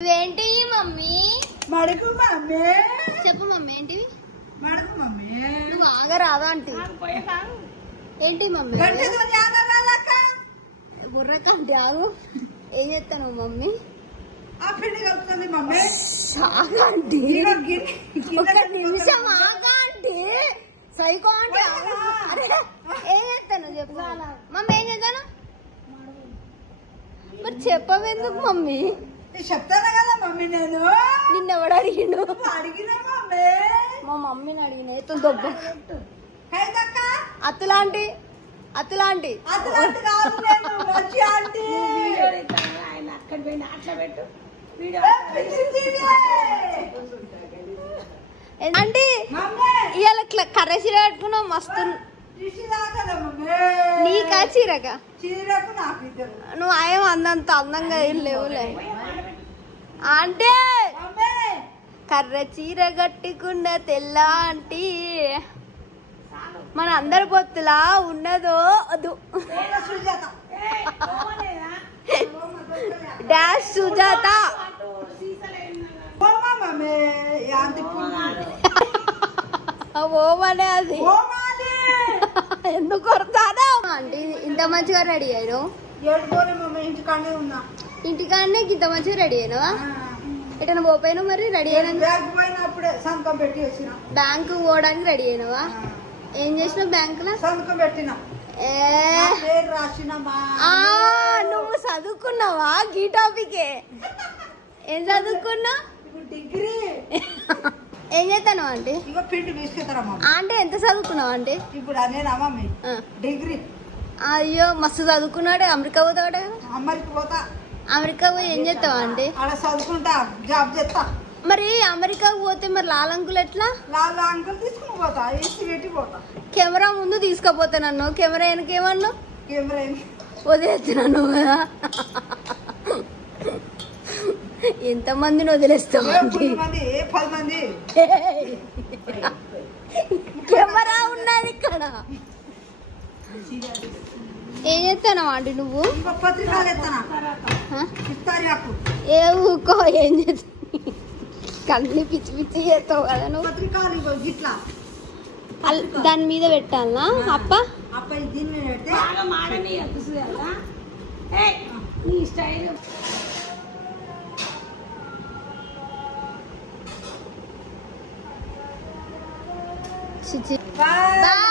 ఏంటి మమ్మీ? మడుగు మమ్మీ. చెప్పు మమ్మీ ఏంటివి? మడుగు మమ్మీ. నువ్వు ఆగరాదా అంటే ఏంటి మమ్మీ? బుర్రకంటే ఆగు. ఏం చేస్తాను మమ్మీ? ఆ పిండి కలుపుతుంది మమ్మీ. ఆగండి ఒక నిమిషం ఆగండి. సైకో అంటే అరే ఏం చేస్తాను చెప్పు మమ్మీ. ఏం చేస్తాను మరి చెప్పవెందుకు మమ్మీ? చెప్తాను కదా మమ్మీ. నేను నిన్నెవడు అడిగిండు? అడిగినా మమ్మీ. మా మమ్మీని అడిగిన ఎత్తు దొబ్బ అత్తులాంటి అట్లాంటి అంటే ఇవాళ కర్ర చీర కట్టుకున్నావు మస్తు. నీకా చీరక? నువ్వు ఏం అందంత అందంగా ఏం లేవులే. అంటే కర్ర చీర కట్టుకున్న తెల్ల ఆంటీ మన అందరి పొత్తులా ఉన్నదో అదు. డాష్ సుజాత ఓమనే అది ఎందుకు కొడతాను అంటే ఇంత మంచిగా రెడీ అయ్యాను. ఇంటికాడనే ఇంత మంచిగా రెడీ అయినావా? ఎటన్నా పోయినా మరి రెడీ అయినా బ్యాంకు పోవడానికి రెడీ అయినావా? ఏం చేసినావు బ్యాంకులో? నువ్వు చదువుకున్నావా? గీ టాపికే ఏం చదువుకున్నావు? డిగ్రీ. ఏం చేస్తాను అంటే అంటే ఎంత చదువుకున్నావు అంటే? ఇప్పుడు అదేనా మమ్మీ డిగ్రీ. అయ్యో మస్తు చదువుకున్నాడు. అమెరికా పోతాడు కదా? అమెరికా పోతా. అమెరికా పోయి ఏం చేస్తావా అంటే? అలా చదువుకుంటా, జాబ్ చేస్తా. మరి అమెరికాకు పోతే మరి లాల్ అంకుల్ ఎట్లా? లాల్ అంకుల్ తీసుకుని పోతా, ఏసీ పెట్టి పోతా. కెమెరా ముందు తీసుకుపోతా నన్ను. కెమెరా వెనకేమన్నా కెమెరా వదిలేస్తున్నాను కదా. ఎంత మందిని వదిలేస్తావు? 10 మంది. కెమెరా ఉన్నది ఇక్కడ. ఏం చేస్తాను అండి నువ్వు? పత్రికలు ఎత్తానా? ఏ ఊకో. ఏం చేస్తా కళ్ళు పిచ్చి పిచ్చి చేస్తావు కదా నువ్వు. పత్రికలు ఇట్లా దాని మీద పెట్టాలా? అప్ప దీని మీద పెడితే బాయ్.